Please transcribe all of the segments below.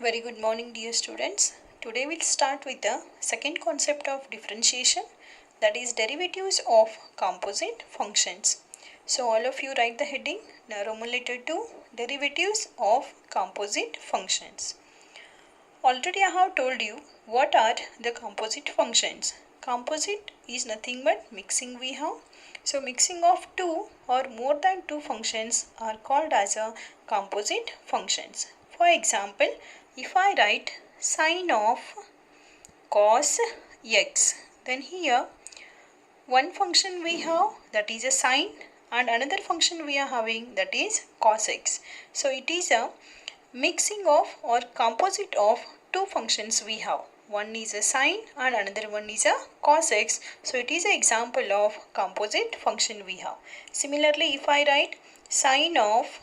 Very good morning, dear students. Today we'll start with the second concept of differentiation, that is derivatives of composite functions. So all of you write the heading Roman letter 2, derivatives of composite functions. Already I have told you what are the composite functions. Composite is nothing but mixing we have. So mixing of two or more than two functions are called as a composite functions. For example, if I write sine of cos x, then here one function we have, that is a sine, and another function we are having, that is cos x. So it is a mixing of or composite of two functions we have. One is a sine and another one is a cos x. So it is an example of composite function we have. Similarly, if I write sine of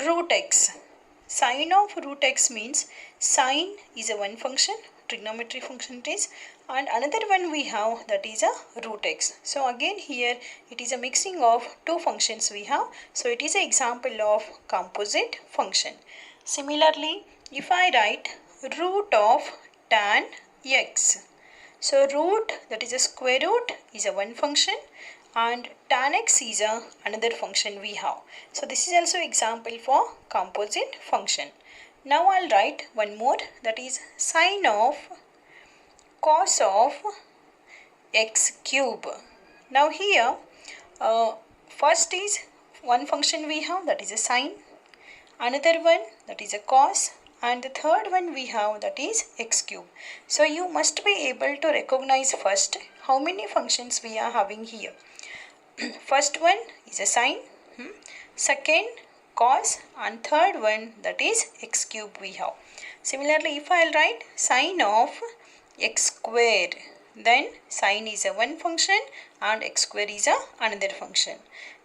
root x. Sine of root x means sine is a one function, trigonometry function it is, and another one we have, that is a root x. So again here it is a mixing of two functions we have. So it is an example of composite function. Similarly, if I write root of tan x. So root, that is a square root, is a one function, and tan x is another function we have. So this is also example for composite function. Now I'll write one more, that is sine of cos of x cube. Now here first is one function we have, that is a sine, another one, that is a cos, and the third one we have, that is x cube. So you must be able to recognize first how many functions we are having here. First one is a sine, second cos, and third one, that is x cube we have. Similarly, if I will write sine of x square, then sine is a one function and x square is a another function.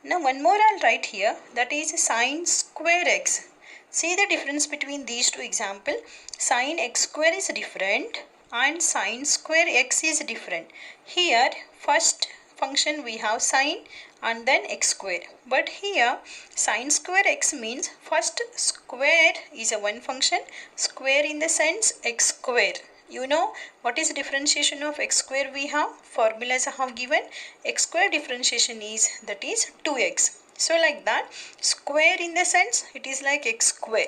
Now one more I will write here, that is sine square x. See the difference between these two examples. Sine x square is different and sine square x is different. Here first function we have sine and then x square, but here sine square x means first square is a one function, square in the sense x square. You know what is differentiation of x square we have? Formulas I have given. X square differentiation is, that is 2x. So like that, square in the sense it is like x square.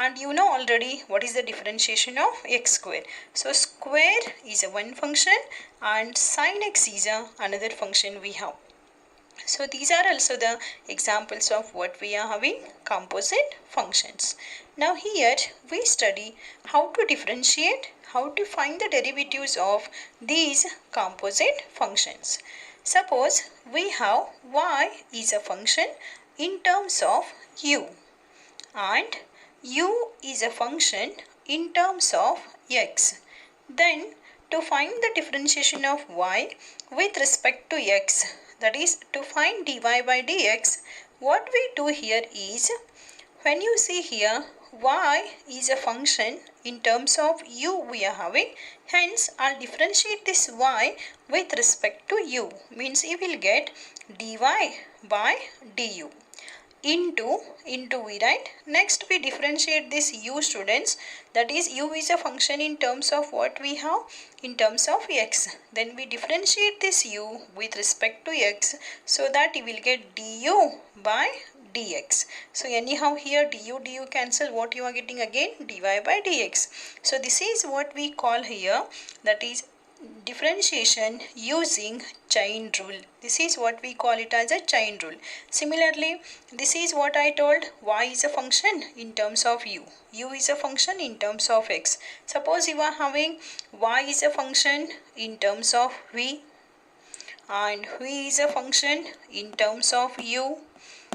And you know already what is the differentiation of x square. So square is a one function and sin x is another function we have. So these are also the examples of what we are having, composite functions. Now here we study how to differentiate, how to find the derivatives of these composite functions. Suppose we have y is a function in terms of u and u is a function in terms of x. Then to find the differentiation of y with respect to x, that is to find dy by dx, what we do here is, when you see here y is a function in terms of u we are having, hence I'll differentiate this y with respect to u, means you will get dy by du. Into we write. Next we differentiate this u, students, that is u is a function in terms of what we have, in terms of x. Then we differentiate this u with respect to x, so that you will get du by dx. So anyhow here du cancel, what you are getting again, dy by dx. So this is what we call here, that is differentiation using chain rule. This is what we call it as a chain rule. Similarly, this is what I told, y is a function in terms of u is a function in terms of x. Suppose you are having y is a function in terms of v and v is a function in terms of u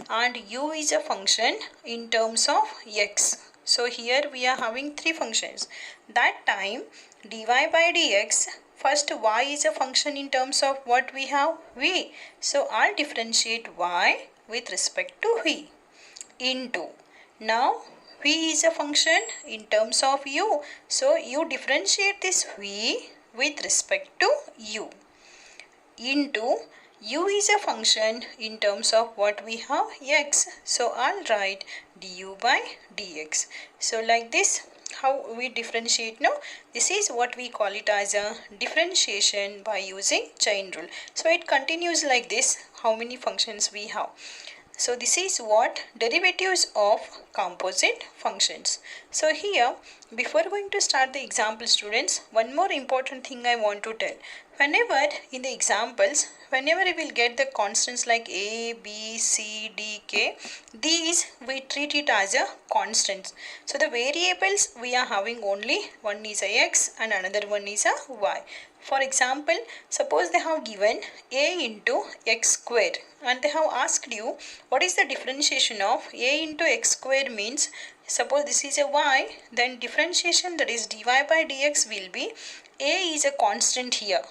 and u is a function in terms of x. So here we are having three functions. That time dy by dx, first y is a function in terms of what we have, v. So I'll differentiate y with respect to v into, now v is a function in terms of u. So you differentiate this v with respect to u into u is a function in terms of what we have x. So I'll write du by dx. So like this, how we differentiate now? This is what we call it as a differentiation by using chain rule. So it continues like this, how many functions we have. So this is what derivatives of composite functions. So here, before going to start the example, students, one more important thing I want to tell. Whenever in the examples, whenever we will get the constants like a, b, c, d, k, these we treat it as a constants. So the variables we are having only one is a x and another one is a y. For example, suppose they have given a into x square and they have asked you what is the differentiation of a into x square means, suppose this is a y, then differentiation, that is dy by dx, will be a is a constant here.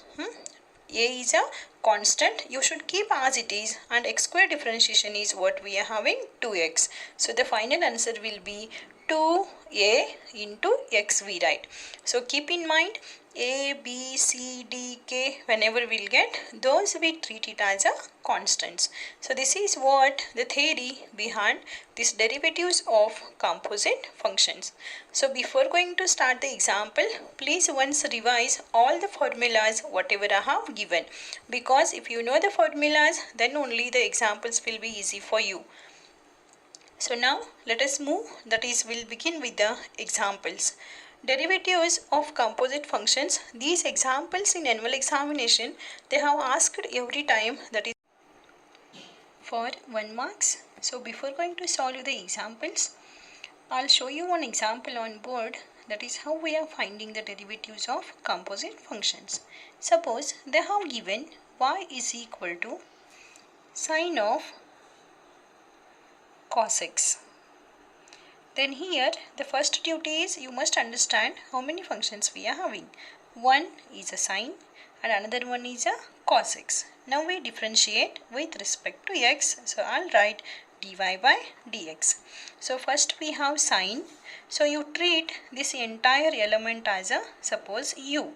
A is a constant, you should keep as it is, and x square differentiation is what we are having, 2x. So the final answer will be 2a into x we write. So keep in mind, a, b, c, d, k, whenever we'll get those, we treat it as a constants. So this is what the theory behind this derivatives of composite functions. So before going to start the example, please once revise all the formulas whatever I have given, because if you know the formulas, then only the examples will be easy for you. So now let us move, that is we'll begin with the examples. Derivatives of composite functions. These examples in annual examination, they have asked every time, that is for 1 marks. So before going to solve the examples, I'll show you one example on board, that is how we are finding the derivatives of composite functions. Suppose they have given y is equal to sine of cos x. Then here the first duty is you must understand how many functions we are having. One is a sine and another one is a cos x. Now we differentiate with respect to x. So I'll write dy by dx. So first we have sine. So you treat this entire element as a, suppose, u.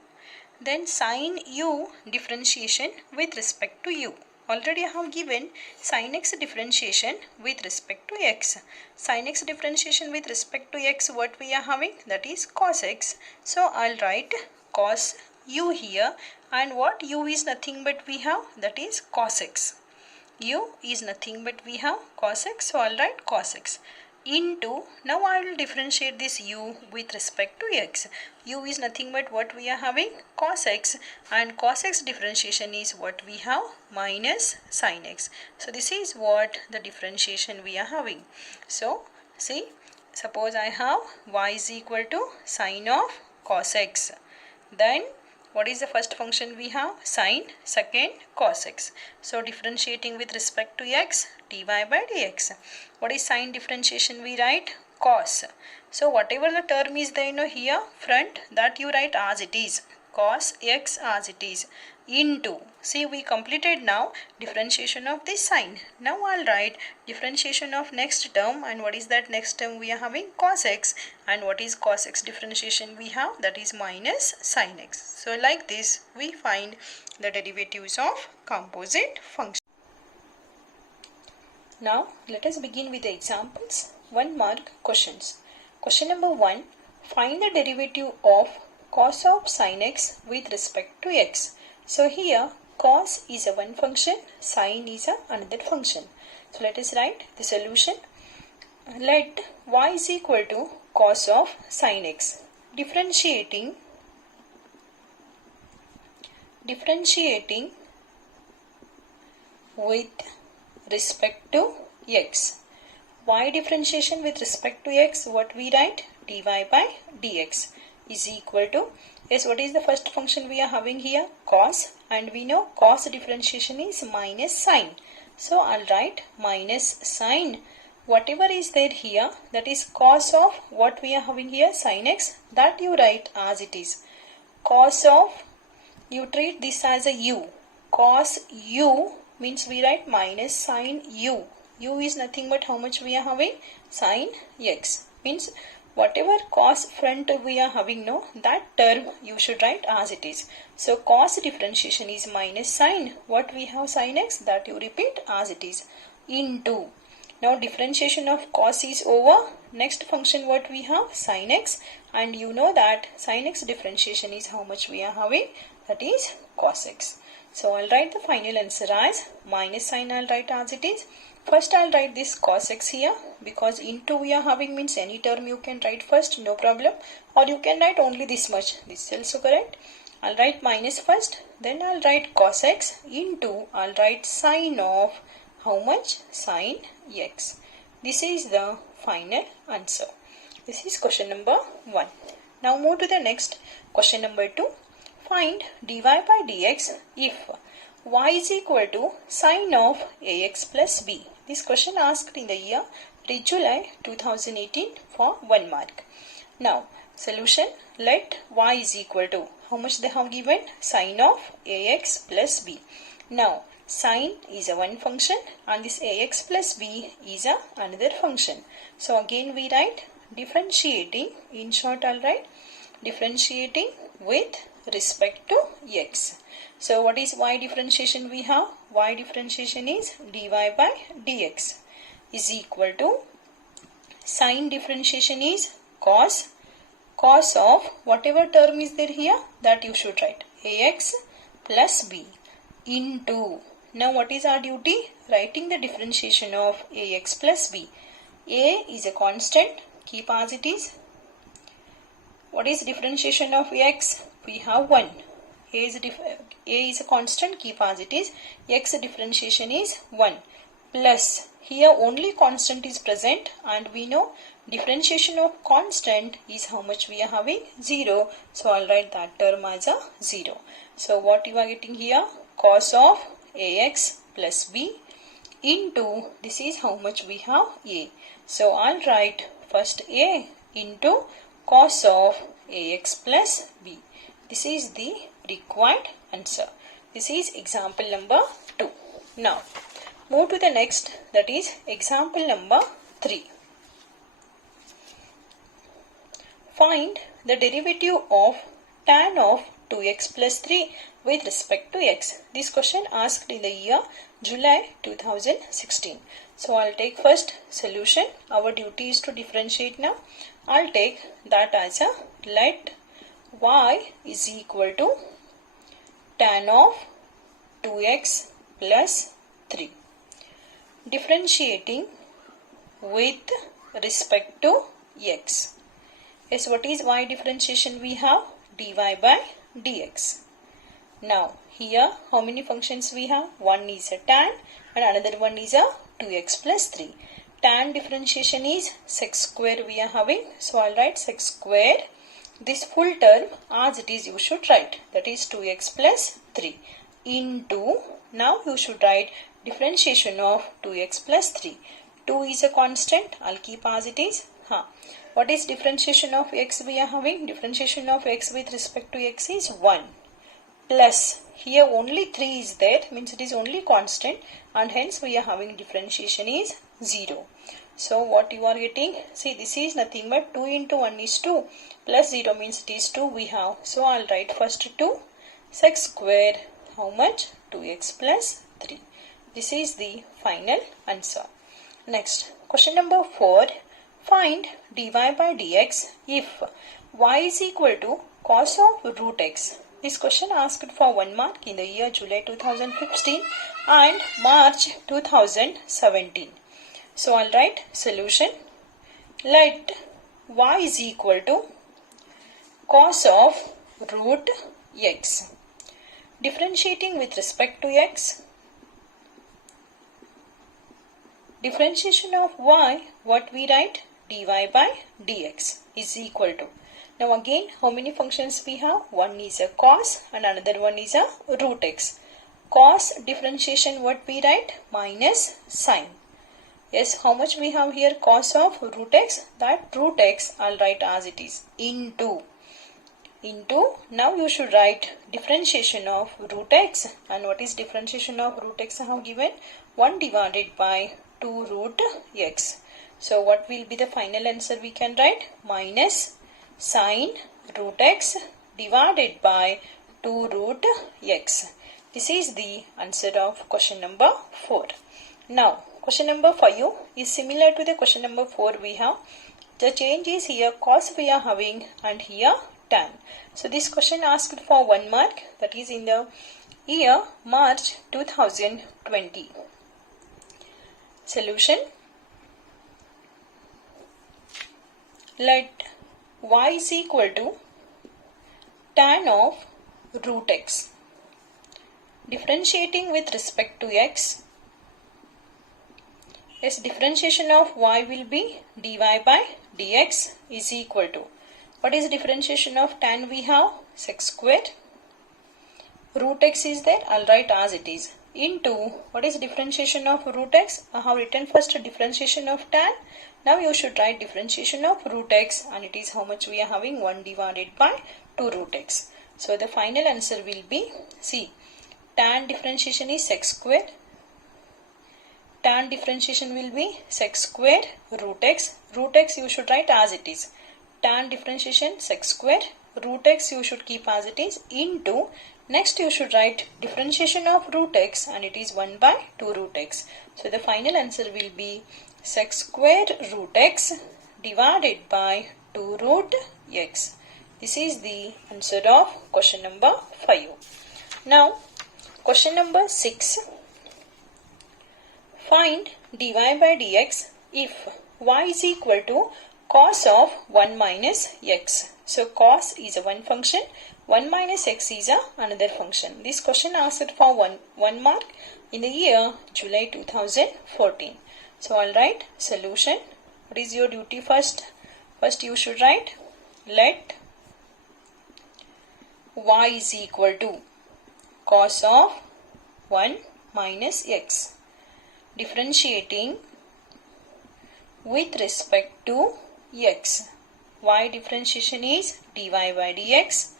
Then sine u differentiation with respect to u. Already I have given sin x differentiation with respect to x. Sin x differentiation with respect to x, what we are having, that is cos x. So I'll write cos u here, and what u is nothing but we have, that is cos x. U is nothing but we have cos x, so I'll write cos x into, now I will differentiate this u with respect to x. U is nothing but what we are having, cos x, and cos x differentiation is what we have, minus sin x. So this is what the differentiation we are having. So see, suppose I have y is equal to sine of cos x. Then what is the first function we have? Sine, second cos x. So differentiating with respect to x, dy by dx. What is sine differentiation we write? Cos. So whatever the term is there here front, that you write as it is, cos x as it is, into, see we completed now differentiation of this sine. Now I'll write differentiation of next term, and what is that next term we are having? Cos x, and what is cos x differentiation we have? That is minus sin x. So like this we find the derivatives of composite functions. Now let us begin with the examples. 1 mark questions. Question number 1, find the derivative of cos of sin x with respect to x. So here cos is a one function, sin is a another function. So let us write the solution. Let y is equal to cos of sin x. Differentiating with respect to x. Y differentiation with respect to x, what we write? Dy by dx is equal to, yes, what is the first function we are having here? Cos, and we know cos differentiation is minus sin. So I'll write minus sin. Whatever is there here, that is cos of what we are having here, sin x, that you write as it is. Cos of, you treat this as a u. Cos u means we write minus sin u. U is nothing but how much we are having? Sin x. Means whatever cos front we are having, no, that term you should write as it is. So cos differentiation is minus sine. What we have sin x, that you repeat as it is, into. Now differentiation of cos is over. Next function what we have, sin x, and you know that sin x differentiation is how much we are having, that is cos x. So I'll write the final answer as minus sign, I'll write as it is. First I'll write this cos x here, because into we are having means any term you can write first, no problem, or you can write only this much, this is also correct. I'll write minus first, then I'll write cos x into, I'll write sine of how much, sine x. This is the final answer. This is question number 1. Now move to the next question number 2. Find dy by dx if y is equal to sine of ax plus b. This question asked in the year July 2018 for 1 mark. Now solution, let y is equal to, how much they have given, sine of ax plus b. Now sine is a one function and this ax plus b is a another function. So again we write differentiating, in short I'll write differentiating with respect to x. So what is y differentiation we have? Y differentiation is dy by dx is equal to, sine differentiation is cos of whatever term is there here, that you should write ax plus b into. Now what is our duty? Writing the differentiation of ax plus b. A is a constant, keep as it is. What is differentiation of x? We have 1. A is a constant, keep as it is. X differentiation is 1. Plus, here only constant is present and we know differentiation of constant is how much we are having, 0. So I'll write that term as a 0. So what you are getting here? Cos of ax plus b into, this is how much we have, a. So I'll write first a into cos of ax plus b. This is the required answer. This is example number 2. Now move to the next, that is example number 3. Find the derivative of tan of 2x plus 3 with respect to x. This question asked in the year July 2016. So I'll take first solution. Our duty is to differentiate now. I'll take that as a, let y is equal to tan of 2x plus 3. Differentiating with respect to x. Yes, what is y differentiation we have? Dy by dx. Now here how many functions we have? One is a tan and another one is a 2x plus 3. Tan differentiation is sec square we are having. So I'll write sec square. This full term as it is you should write, that is 2x plus 3 into, now you should write differentiation of 2x plus 3. 2 is a constant, I'll keep as it is. What is differentiation of x we are having? Differentiation of x with respect to x is 1. Plus, here only 3 is there, means it is only constant, and hence we are having differentiation is 0. So what you are getting? See, this is nothing but 2 into 1 is 2. Plus 0 means it is 2 we have. So I'll write first 2. Sec square, how much? 2x plus 3. This is the final answer. Next, question number 4. Find dy by dx if y is equal to cos of root x. This question asked for 1 mark in the year July 2015 and March 2017. So I'll write solution. Let y is equal to cos of root x. Differentiating with respect to x. Differentiation of y, what we write? Dy by dx is equal to. Now again, how many functions we have? One is a cos and another one is a root x. Cos differentiation, what we write? Minus sine. Yes, how much we have here? Cos of root x. That root x I'll write as it is. Into. Now you should write differentiation of root x. And what is differentiation of root x I have given? 1 divided by 2 root x. So what will be the final answer we can write? Minus sine root x divided by 2 root x. This is the answer of question number 4. Now question number 5 is similar to the question number 4 we have. The change is here cos we are having and here tan. So this question asked for 1 mark, that is in the year March 2020. Solution. Let y is equal to tan of root x. Differentiating with respect to x. Yes, differentiation of y will be dy by dx is equal to, what is differentiation of tan we have? Sec square. Root x is there, I'll write as it is, into, what is differentiation of root x? I have written first differentiation of tan. Now you should write differentiation of root x, and it is how much we are having? 1 divided by 2 root x. So the final answer will be, see, tan differentiation is sec square. Tan differentiation will be sec square root x. Root x you should write as it is. Tan differentiation sec square root x you should keep as it is, into, next you should write differentiation of root x, and it is 1 by 2 root x. So the final answer will be sec square root x divided by 2 root x. This is the answer of question number 5. Now question number 6. Find dy by dx if y is equal to cos of 1 minus x. So cos is a one function, 1 minus x is another function. This question asked for 1 mark in the year July 2014. So I'll write solution. What is your duty first? First you should write let y is equal to cos of 1 minus x. Differentiating with respect to x. Y differentiation is dy by dx.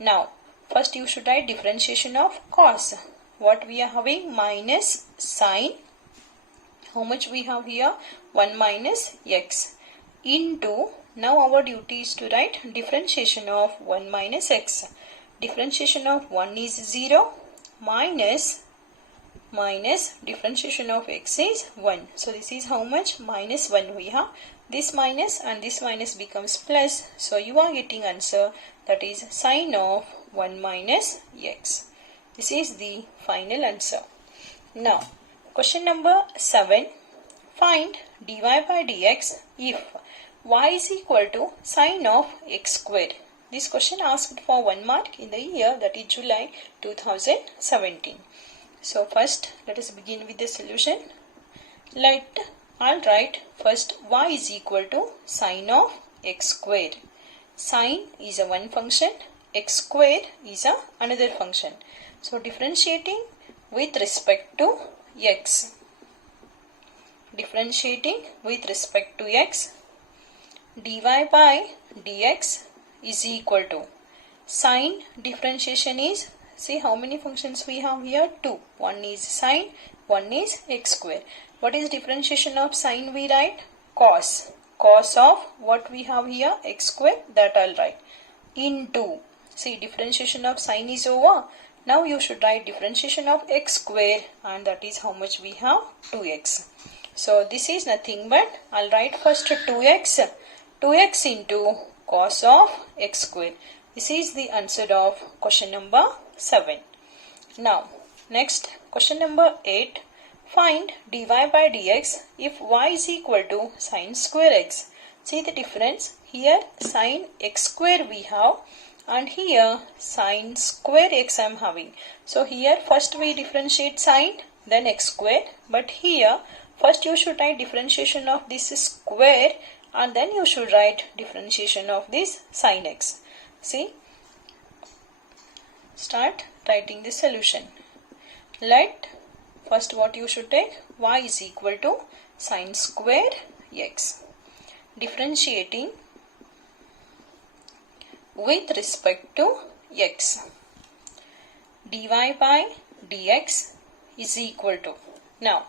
Now first you should write differentiation of cos. What we are having? Minus sine. How much we have here? 1 minus x into, now our duty is to write differentiation of 1 minus x. Differentiation of 1 is 0, minus differentiation of x is 1. So this is how much? Minus 1 we have. This minus and this minus becomes plus. So you are getting answer, that is sine of 1 minus x. This is the final answer. Now question number 7. Find dy by dx if y is equal to sine of x square. This question asked for 1 mark in the year, that is July 2017. So first let us begin with the solution. I'll write first y is equal to sine of x square. Sine is a one function, x square is another function. So differentiating with respect to x. Differentiating with respect to x, dy by dx is equal to, sine differentiation is, see how many functions we have here? 2. One is sine, one is x square. What is differentiation of sine we write? Cos. Cos of what we have here? X square, that I'll write. Into, see differentiation of sine is over. Now you should write differentiation of x square, and that is how much we have? 2x. So this is nothing but, I'll write first 2x. 2x into cos of x square. This is the answer of question number 7. Now next question number 8. Find dy by dx if y is equal to sine square x. See the difference? Here sine x square we have, and here sine square x I am having. So here first we differentiate sine, then x square, but here first you should write differentiation of this square, and then you should write differentiation of this sine x. See, start writing the solution. Let first what you should take? Y is equal to sine square x. Differentiating with respect to x. Dy by dx is equal to, now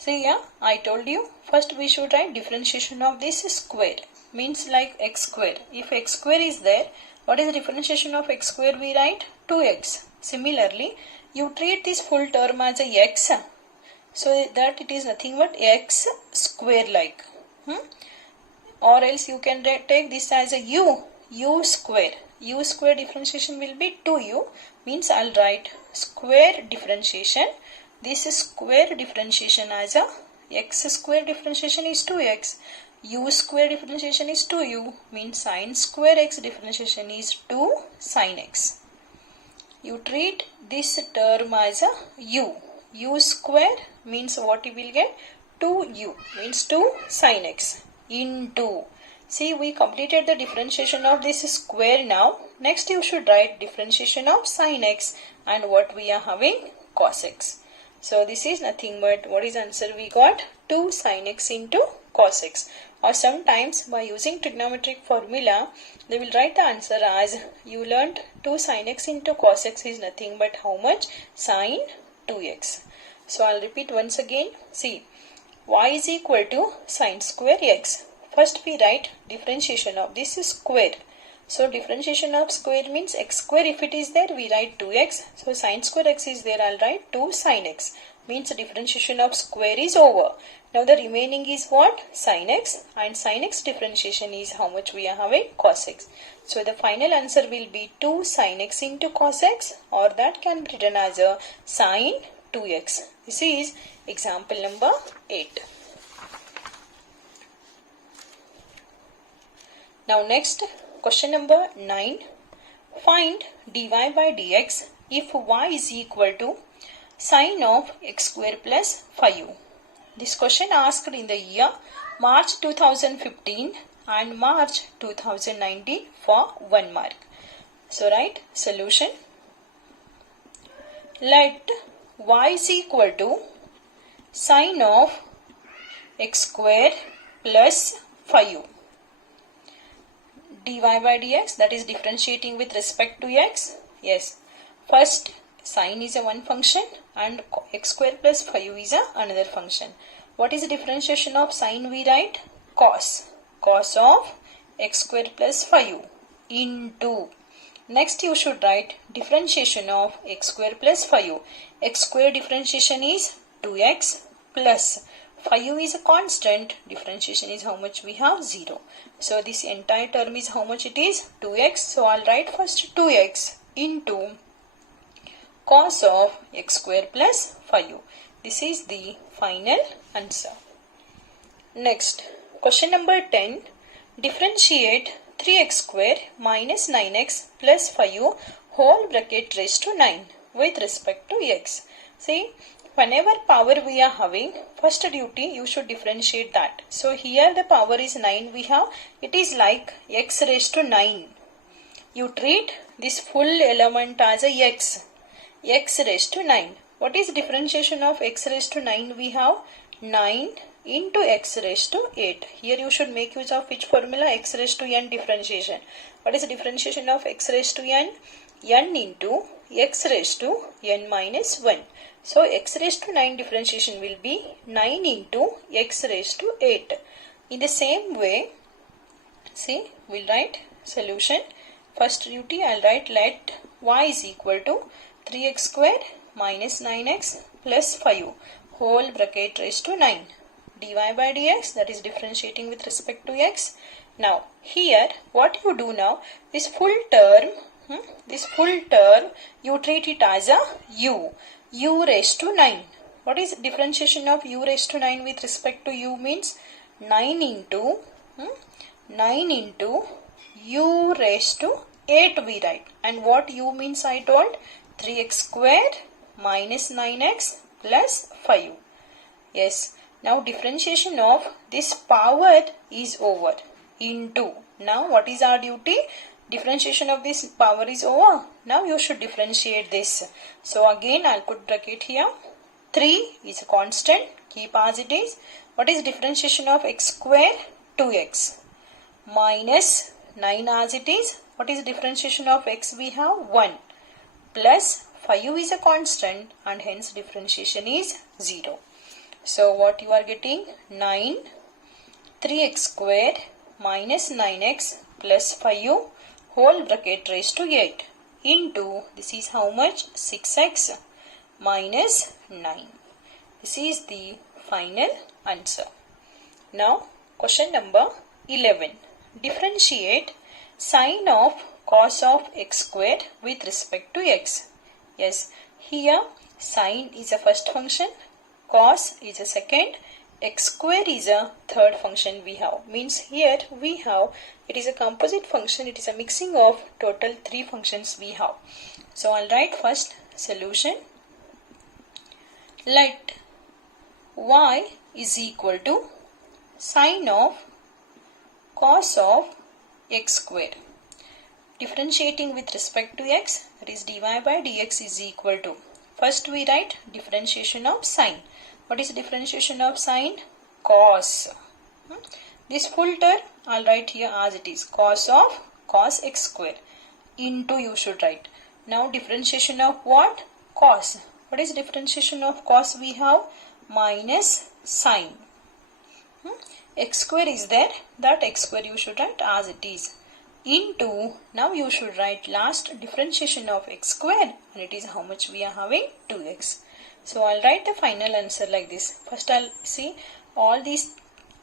See here, I told you first we should write differentiation of this square, means like x square. If x square is there, what is the differentiation of x square? We write 2x. Similarly, you treat this full term as a x, so that it is nothing but x square like. Or else you can take this as a u square. U square differentiation will be 2u, means I'll write square differentiation. This square differentiation as a x square differentiation is 2x. U square differentiation is 2u, means sin square x differentiation is 2 sin x. You treat this term as a u. U square means what you will get? 2u, means 2 sin x into. See, we completed the differentiation of this square now. Next you should write differentiation of sin x, and what we are having? Cos x. So this is nothing but, what is answer we got? 2 sin x into cos x. Or sometimes by using trigonometric formula, they will write the answer as, you learnt 2 sin x into cos x is nothing but how much? Sin 2x. So I'll repeat once again. See, y is equal to sin square x. First we write differentiation of this square. So differentiation of square means x square, if it is there we write 2x. So sin square x is there, I'll write 2 sin x. Means differentiation of square is over. Now the remaining is what? Sin x, and sin x differentiation is how much we are having? Cos x. So the final answer will be 2 sin x into cos x, or that can be written as a sin 2x. This is example number 8. Now next, question number 9. Find dy by dx if y is equal to sine of x square plus 5u. This question asked in the year March 2015 and March 2019 for 1 mark. So write solution. Let y is equal to sine of x square plus 5u. Dy by dx, that is differentiating with respect to x. Yes. First, sine is a one function and x square plus 5u is another function. What is the differentiation of sine? We write cos. Cos of x square plus 5u into. Next you should write differentiation of x square plus 5u. X square differentiation is 2x plus 5u is a constant. Differentiation is how much we have? 0. So this entire term is how much it is? 2x. So I'll write first 2x into cos of x square plus 5u. This is the final answer. Next, question number 10. Differentiate 3x square minus 9x plus 5u whole bracket raised to 9 with respect to x. See, whenever power we are having, first duty you should differentiate that. So here the power is 9 we have. It is like x raised to 9. You treat this full element as a x. X raised to 9. What is differentiation of x raised to 9 we have? 9 into x raised to 8. Here you should make use of which formula? X raised to n differentiation. What is the differentiation of x raised to n? N into x raised to n minus 1. So x raised to 9 differentiation will be 9 into x raised to 8. In the same way, see, we'll write solution. First duty I'll write let y is equal to 3x square minus 9x plus 5 whole bracket raised to 9. Dy by dx, that is differentiating with respect to x. Now here what you do now, this full term you treat it as a u raised to 9. What is differentiation of u raised to 9 with respect to u? Means 9 into u raised to 8 we write. And what u means I told? 3x square minus 9x plus 5. Yes. Now differentiation of this power is over into. Now what is our duty? Differentiation of this power is over. Now you should differentiate this. So again I'll put bracket here. 3 is a constant. Keep as it is. What is differentiation of x square? 2x minus 9 as it is. What is differentiation of x? We have 1 plus 5 is a constant and hence differentiation is 0. So what you are getting? 9, 3x square minus 9x plus 5 whole bracket raised to 8 into, this is how much? 6x minus 9. This is the final answer. Now question number 11. Differentiate sine of cos of x square with respect to x. Yes, here sine is a first function, cos is a second, x square is a third function we have. Means here we have, it is a composite function, it is a mixing of total 3 functions we have. So I'll write first solution. Let y is equal to sine of cos of x square. Differentiating with respect to x, that is dy by dx is equal to, first we write differentiation of sine. What is differentiation of sine? Cos. This full term I'll write here as it is, cos of cos x square into, you should write. Now differentiation of what? Cos. What is differentiation of cos? We have minus sine. X square is there, that x square you should write as it is, into, now you should write last differentiation of x square, and it is how much we are having? 2x. So I'll write the final answer like this. First I'll see all these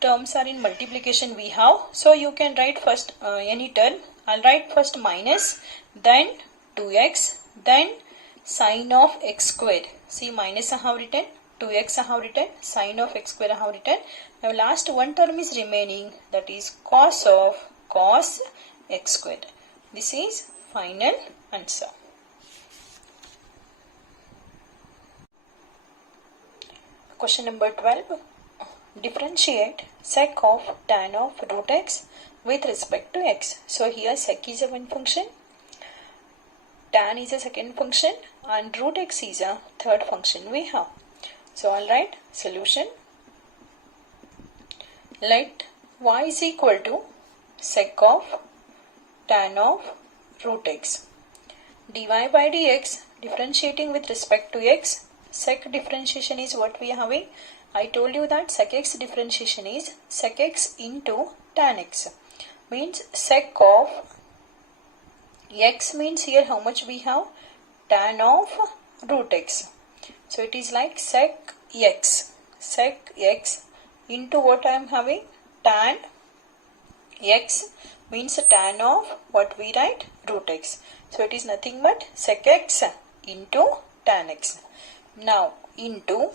terms are in multiplication we have. So you can write first any term. I'll write first minus, then 2x, then sine of x square. See, minus I have written, 2x I have written, sine of x square I have written. Now last one term is remaining, that is cos of cos x square. This is final answer. Question number 12. Differentiate sec of tan of root x with respect to x. So here sec is a one function, tan is a second function, and root x is a third function we have. So I'll write solution. Let y is equal to sec of tan of root x. dy by dx, differentiating with respect to x. Sec differentiation is what we are having. I told you that sec x differentiation is sec x into tan x. Means sec of x means here how much we have? Tan of root x. So it is like sec x. Sec x into what I am having? Tan x means tan of what we write? Root x. So it is nothing but sec x into tan x. Now into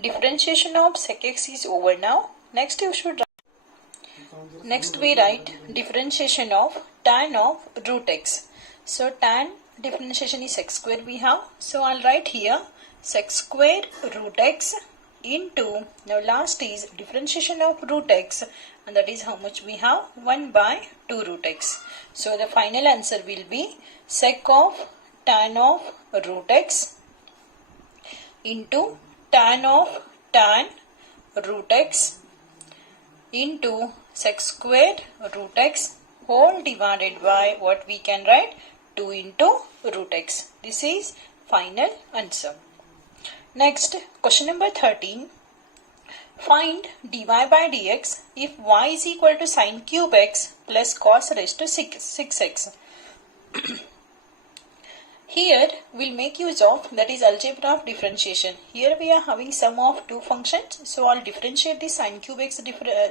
differentiation of sec x is over now. Next you should write, next we write differentiation of tan of root x. So tan differentiation is x square we have. So I'll write here sec square root x into, now last is differentiation of root x, and that is how much we have? 1 by 2 root x. So the final answer will be sec of tan of root x into tan of tan root x into sec square root x whole divided by what we can write? 2 into root x. This is final answer. Next, question number 13. Find dy by dx if y is equal to sine cube x plus cos raised to 6x. Here we'll make use of, that is algebra of differentiation. Here we are having sum of two functions. So I'll differentiate the sine cube x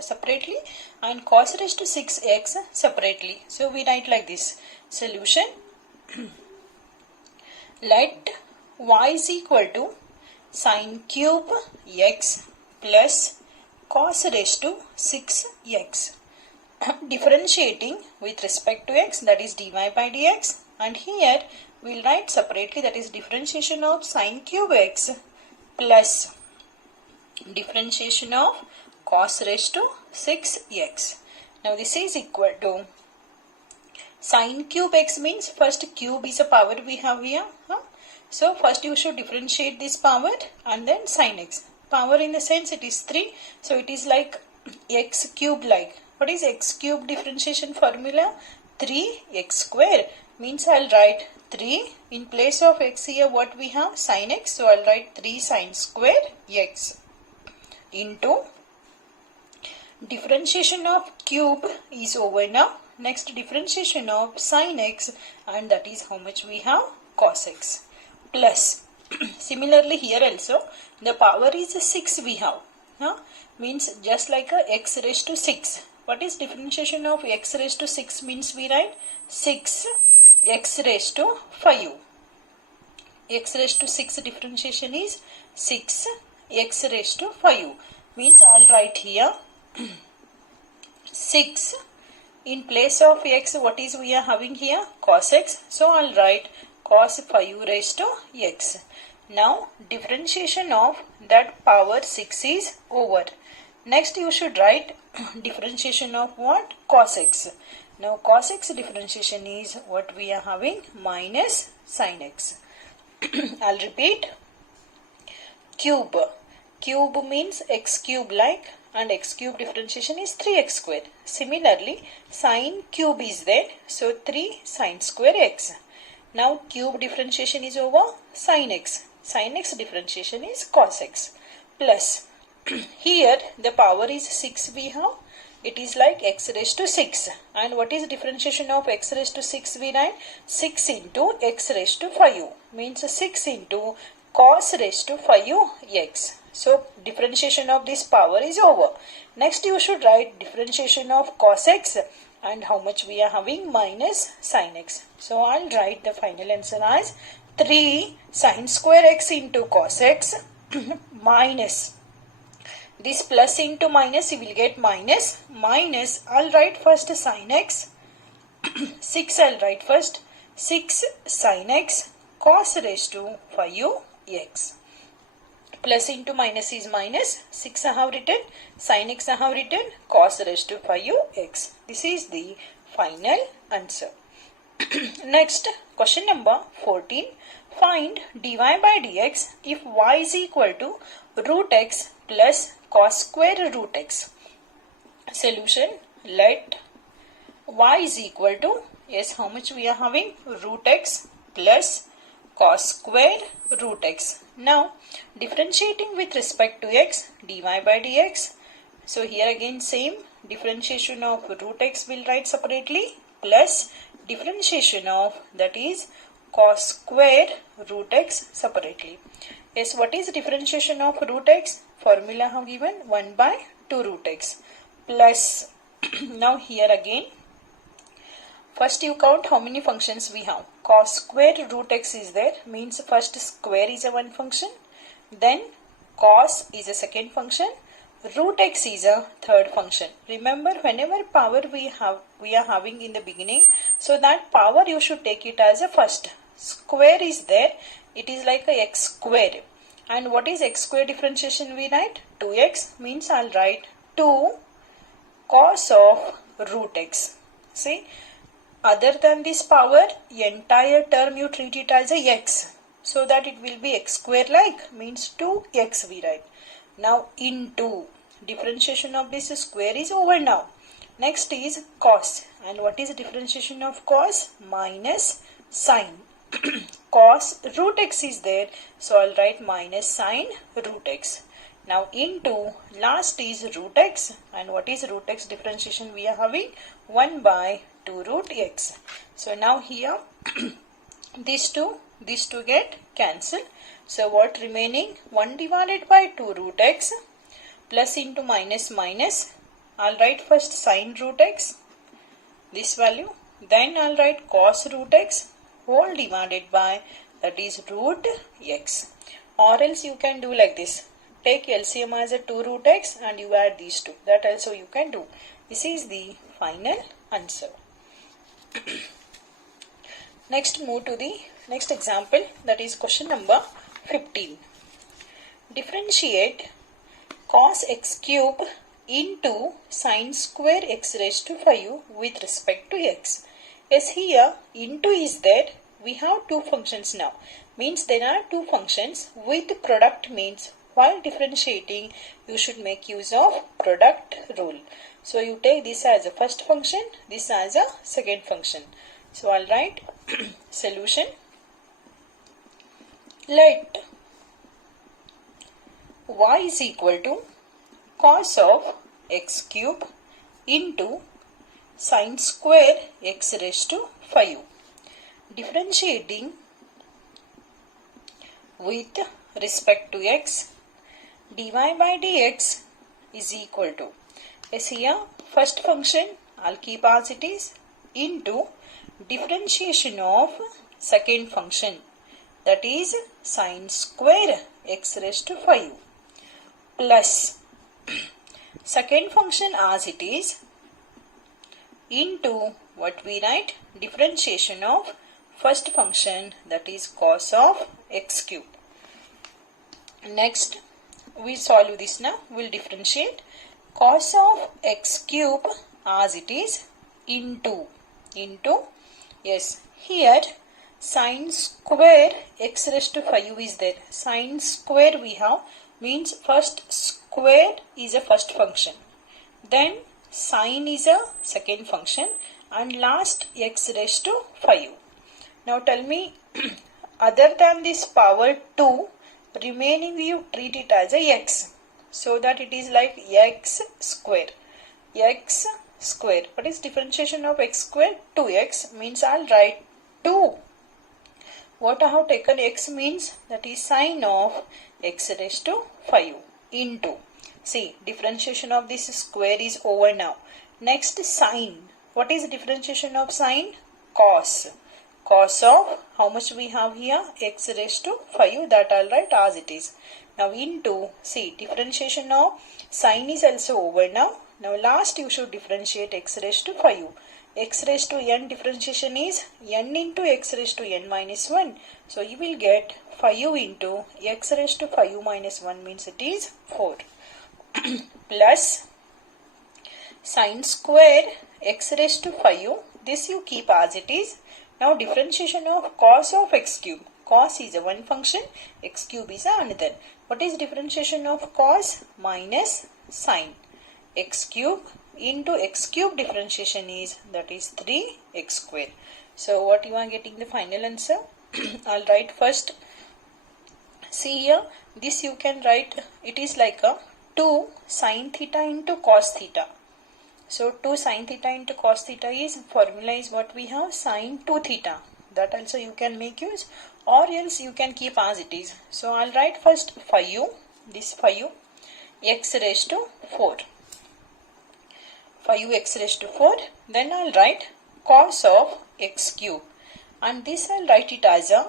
separately and cos raised to 6x separately. So we write like this. Solution. Let y is equal to sine cube x plus cos raised to 6x. Differentiating with respect to x, that is dy by dx, and here we'll write separately, that is differentiation of sine cube x plus differentiation of cos raised to 6x. Now this is equal to sine cube x means first cube is a power we have here. So first you should differentiate this power and then sine x. Power in the sense it is 3. So it is like x cube like. What is x cube differentiation formula? 3x square means I'll write 3 in place of x here. What we have? Sin x. So I'll write 3 sin square x into differentiation of cube is over now. Next differentiation of sin x, and that is how much we have? Cos x plus similarly here also the power is 6 we have. Means just like a x raised to 6. What is differentiation of x raised to 6 means? We write 6 x raised to 5. X raised to 6 differentiation is 6 x raised to 5. Means I'll write here 6 in place of x. What is we are having here? Cos x. So I'll write cos 5 raised to x. Now differentiation of that power 6 is over. Next you should write differentiation of what? Cos x. Now cos x differentiation is what we are having? Minus sin x. I'll repeat. Cube. Cube means x cube like, and x cube differentiation is 3x square. Similarly sin cube is there. So 3 sin square x. Now cube differentiation is over. Sin x. Sin x differentiation is cos x plus here the power is 6 we have. It is like x raised to 6. And what is differentiation of x raised to 6? We write 6 into x raised to 5. Means 6 into cos raised to 5 x. So differentiation of this power is over. Next you should write differentiation of cos x, and how much we are having? Minus sin x. So I'll write the final answer as 3 sin square x into cos x minus this plus into minus, you will get minus. I'll write first sin x 6. I'll write first 6 sin x cos raised to 5 x. Plus into minus is minus. 6 I have written, sin x I have written, cos raised to 5 x. This is the final answer. Next, question number 14. Find dy by dx if y is equal to root x plus cos square root x. Solution: let y is equal to, yes, how much we are having? Root x plus cos square root x. Now, differentiating with respect to x, dy by dx. So here again same, differentiation of root x will write separately plus differentiation of, that is, cos square root x separately. Yes, what is differentiation of root x? Formula have given 1 by 2 root x plus now here again first you count how many functions we have. Cos square root x is there, means first square is a one function, then cos is a second function, root x is a third function. Remember, whenever power we are having in the beginning, so that power you should take it as a first. Square is there, it is like a x square. And what is x square differentiation we write? 2x, means I'll write 2 cos of root x. See, other than this power, entire term you treat it as a x, so that it will be x square like, means 2x we write. Now into differentiation of this square is over now. Next is cos, and what is differentiation of cos? Minus sine. Cos root x is there, so I'll write minus sine root x. Now into last is root x, and what is root x differentiation we are having? 1 by 2 root x. So now here these two get cancelled. So what remaining? 1 divided by 2 root x plus into minus minus. I'll write first sine root x, this value, then I'll write cos root x whole divided by, that is, root x. Or else you can do like this. Take LCM as a 2 root x and you add these two. That also you can do. This is the final answer. Next, move to the next example, that is question number 15. Differentiate cos x cube into sin square x raised to 5 with respect to x. Yes, here into is there. We have two functions now. Means there are two functions with product, means while differentiating you should make use of product rule. So you take this as a first function, this as a second function. So I'll write solution. Let y is equal to cos of x cube into sin square x raised to 5. Differentiating with respect to x, dy by dx is equal to, yes, here first function I'll keep as it is, into differentiation of second function, that is sin square x raised to 5, plus second function as it is into what we write, differentiation of first function, that is cos of x cube. Next we solve this now. We'll differentiate cos of x cube as it is into, yes, here sin square x raised to 5 is there. Sin square we have, means first square is a first function, then sin is a second function, and last x raised to 5. Now tell me, other than this power 2, remaining you treat it as a x, so that it is like x square. X square. What is differentiation of x square? 2x, means I'll write 2. What I have taken x means, that is sin of x raised to 5 into. See, differentiation of this square is over now. Next sin. What is differentiation of sin? Cos. Cos of, how much we have here? X raised to 5, that I'll write as it is. Now into, see, differentiation of sin is also over now. Now last you should differentiate x raised to 5. X raised to n differentiation is n into x raised to n minus 1. So you will get 5 into x raised to 5 minus 1, means it is 4. Plus sin square x raised to 5, this you keep as it is. Now differentiation of cos of x cube. Cos is a one function, x cube is another. What is differentiation of cos? Minus sin. X cube into x cube differentiation is, that is 3x square. So what you are getting the final answer? I'll write first. See here, this you can write, it is like a 2 sin theta into cos theta. So 2 sin theta into cos theta is, formula is what we have, sin 2 theta. That also you can make use, or else you can keep as it is. So I'll write first 5, this 5 x raised to 4. 5x raised to 4. Then I'll write cos of x cube. And this I'll write it as a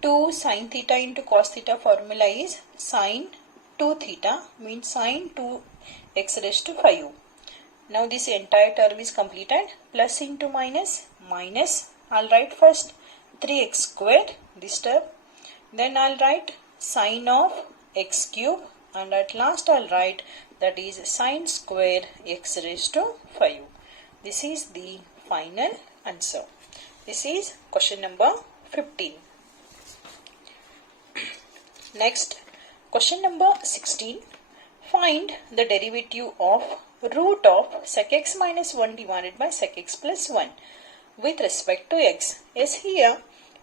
2 sin theta into cos theta, formula is sin 2 theta, means sin 2x raised to 5. Now this entire term is completed. Plus into minus, minus. I'll write first 3x square, this term. Then I'll write sin of x cube. And at last I'll write, that is sin square x raised to 5. This is the final answer. This is question number 15. Next, question number 16. Find the derivative of root of sec x minus 1 divided by sec x plus 1 with respect to x. Yes, here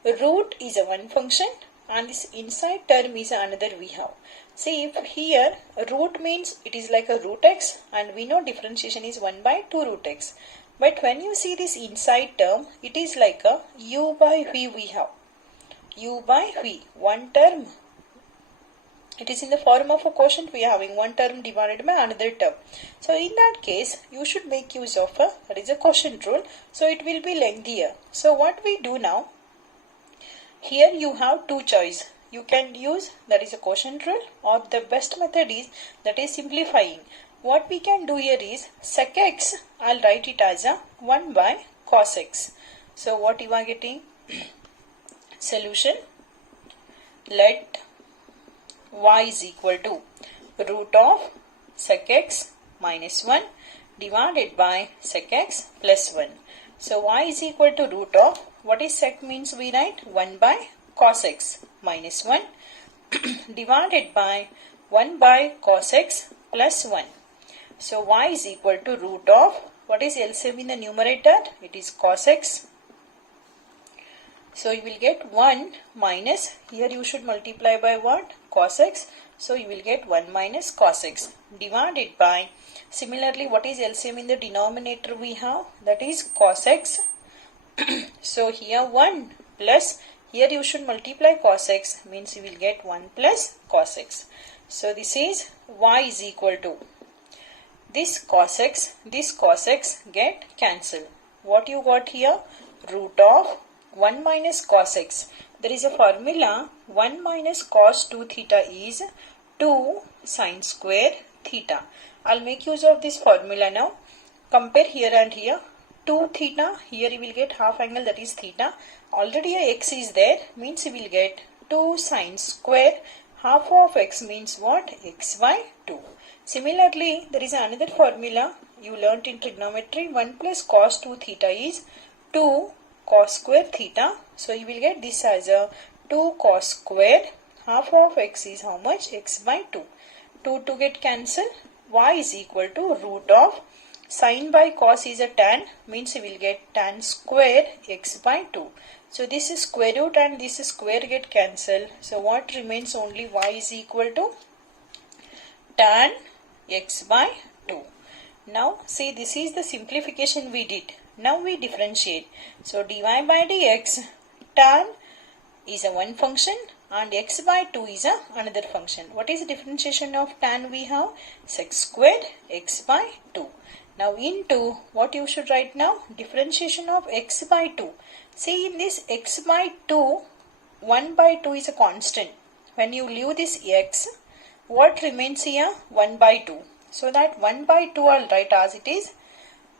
root is a one function and this inside term is another we have. See, if here root means it is like a root x, and we know differentiation is 1 by 2 root x. But when you see this inside term, it is like a u by v we have. U by v, one term. It is in the form of a quotient we are having, one term divided by another term. So in that case, you should make use of that is a quotient rule. So it will be lengthier. So what we do now, here you have two choice. You can use, that is a quotient rule, or the best method is, that is simplifying. What we can do here is sec x, I'll write it as a 1 by cos x. So what you are getting? Solution. Let y is equal to root of sec x minus 1 divided by sec x plus 1. So y is equal to root of, what is sec means we write 1 by cos x minus 1 divided by 1 by cos x plus 1. So y is equal to root of, what is LCM in the numerator? It is cos x. So you will get 1 minus, here you should multiply by what? Cos x. So you will get 1 minus cos x divided by, similarly what is LCM in the denominator we have? That is cos x. So here 1 plus, here you should multiply cos x, means you will get 1 plus cos x. So this is y is equal to, this cos x get cancelled. What you got here? Root of 1 minus cos x. There is a formula, 1 minus cos 2 theta is 2 sin square theta. I'll make use of this formula now. Compare here and here. 2 theta, here you will get half angle, that is theta. Already a x is there, means you will get 2 sin square. Half of x means what? X by 2. Similarly, there is another formula you learnt in trigonometry. 1 plus cos 2 theta is 2 cos square theta. So you will get this as a 2 cos square. Half of x is how much? X by 2. 2 to get cancelled. Y is equal to root of, sin by cos is a tan, means you will get tan square x by 2. So this is square root and this square get cancelled. So what remains? Only y is equal to tan x by 2. Now see, this is the simplification we did. Now we differentiate. So dy by dx, tan is a one function and x by 2 is a another function. What is the differentiation of tan we have? Sec squared x by 2. Now into, what you should write now? Differentiation of x by 2. See, in this x by 2, 1 by 2 is a constant. When you leave this x, what remains here? 1 by 2. So that 1 by 2 I'll write as it is.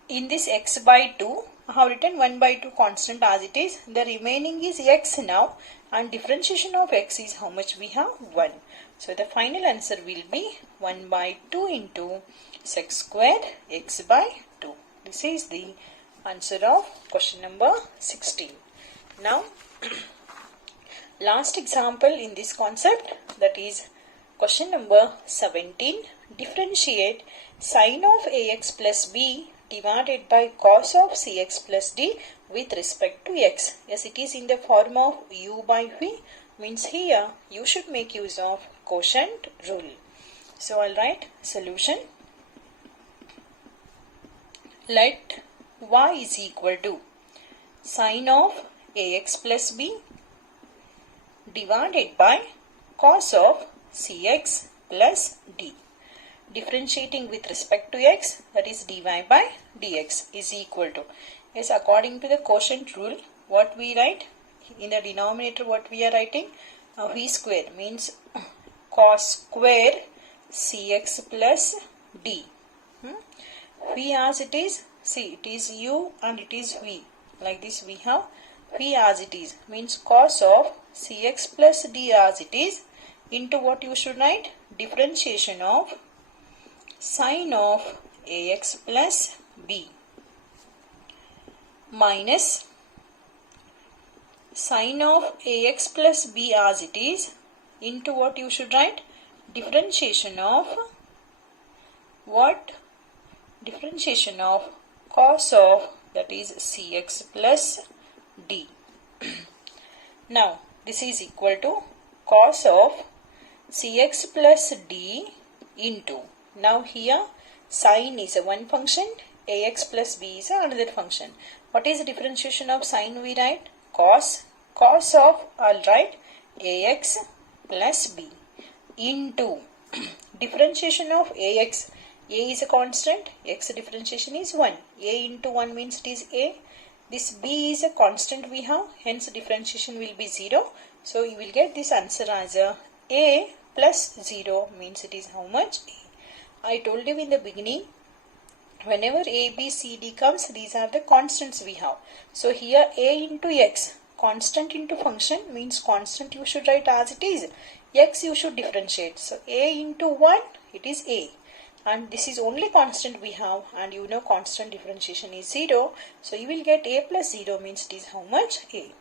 In this x by 2, I have written 1 by 2 constant as it is. The remaining is x now, and differentiation of x is how much we have? 1. So the final answer will be 1 by 2 into sec squared x by 2. This is the answer of question number 16. Now last example in this concept, that is question number 17. Differentiate sin of ax plus b divided by cos of cx plus d with respect to x. Yes, it is in the form of u by v, means here you should make use of quotient rule. So I'll write solution. Let y is equal to sin of ax plus b divided by cos of cx plus d. Differentiating with respect to x, that is dy by dx is equal to, yes, according to the quotient rule, what we write in the denominator, what we are writing, v square means cos square cx plus d. V as it is, see, it is u and it is v, like this we have v as it is, means cos of cx plus d as it is, into what you should write? Differentiation of sin of ax plus b minus sin of ax plus b as it is, into what you should write? Differentiation of what? Differentiation of cos of, that is cx plus d. Now this is equal to cos of cx plus d into, now here sin is a one function, ax plus b is another function. What is the differentiation of sin we write? Cos of, I'll write ax plus b into differentiation of ax. A is a constant, x differentiation is 1. A into 1 means it is a. This b is a constant we have, hence differentiation will be 0. So you will get this answer as a plus 0 means it is how much? A. I told you in the beginning, whenever a, b, c, d comes, these are the constants we have. So here a into x, constant into function means constant you should write as it is. X you should differentiate. So a into 1, it is a. And this is only constant we have, and you know constant differentiation is 0. So you will get a plus 0 means it is how much? A.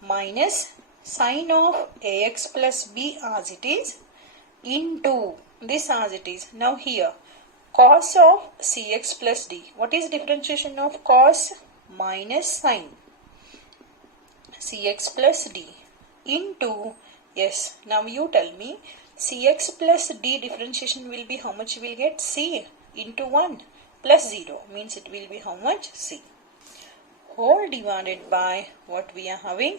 Minus sin of ax plus b as it is into this as it is. Now here cos of cx plus d. What is differentiation of cos? Minus sine cx plus d into, yes, now you tell me, cx plus d differentiation will be how much you will get? C into 1 plus 0 means it will be how much? C whole divided by what we are having?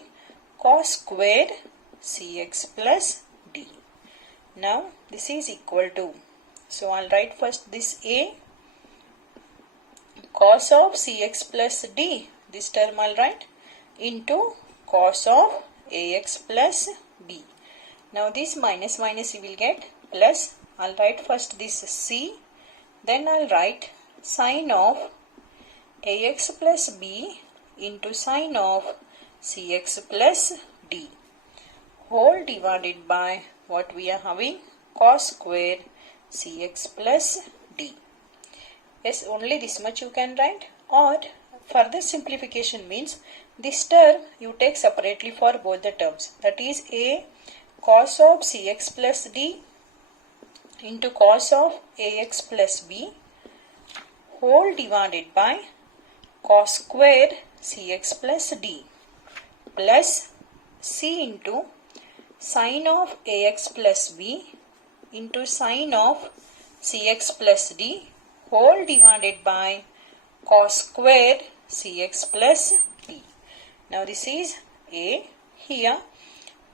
Cos squared cx plus d. Now this is equal to, so I'll write first this a, cos of cx plus d, this term I'll write, into cos of ax plus b. Now this minus minus you will get plus, I'll write first this c, then I'll write sine of ax plus b into sine of cx plus d whole divided by what we are having? Cos square cx plus d. Yes, only this much you can write, or further simplification means this term you take separately for both the terms, that is a cos of cx plus d into cos of ax plus b whole divided by cos square cx plus d plus c into sine of ax plus b into sine of cx plus d whole divided by cos square cx plus d. Now this is a. Here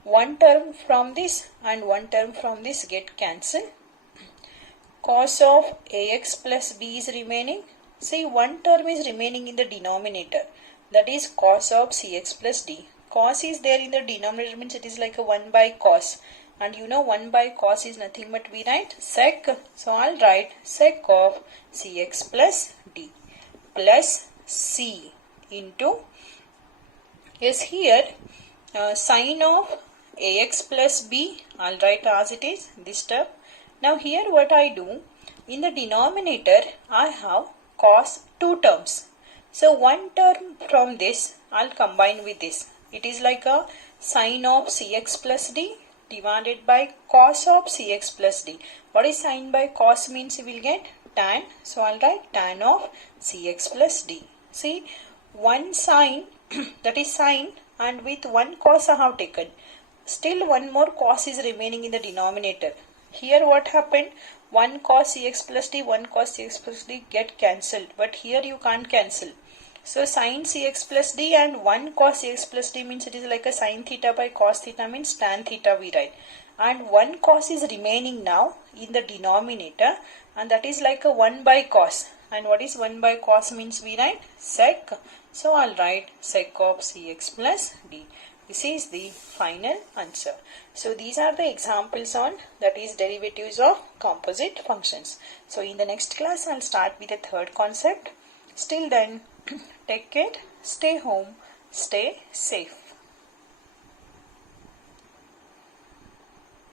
one term from this and one term from this get cancelled. Cos of ax plus b is remaining. See, one term is remaining in the denominator, that is cos of cx plus d. Cos is there in the denominator means it is like a 1 by cos, and you know 1 by cos is nothing but we write sec. So I'll write sec of cx plus d plus c into, yes, here sine of ax plus b I'll write as it is, this term. Now here what I do, in the denominator I have cos two terms. So one term from this I'll combine with this. It is like a sine of cx plus d divided by cos of cx plus d. What is sine by cos means you will get tan. So I'll write tan of cx plus d. See, one sine that is sine, and with one cos I have taken. Still one more cos is remaining in the denominator. Here what happened? One cos cx plus d, one cos cx plus d get cancelled. But here you can't cancel. So sine cx plus d and 1 cos cx plus d means it is like a sine theta by cos theta means tan theta we write. And 1 cos is remaining now in the denominator, and that is like a 1 by cos. And what is 1 by cos means we write sec. So I'll write sec of cx plus d. This is the final answer. So these are the examples on, that is, derivatives of composite functions. So in the next class I'll start with the third concept. Still then, take care, stay home, stay safe.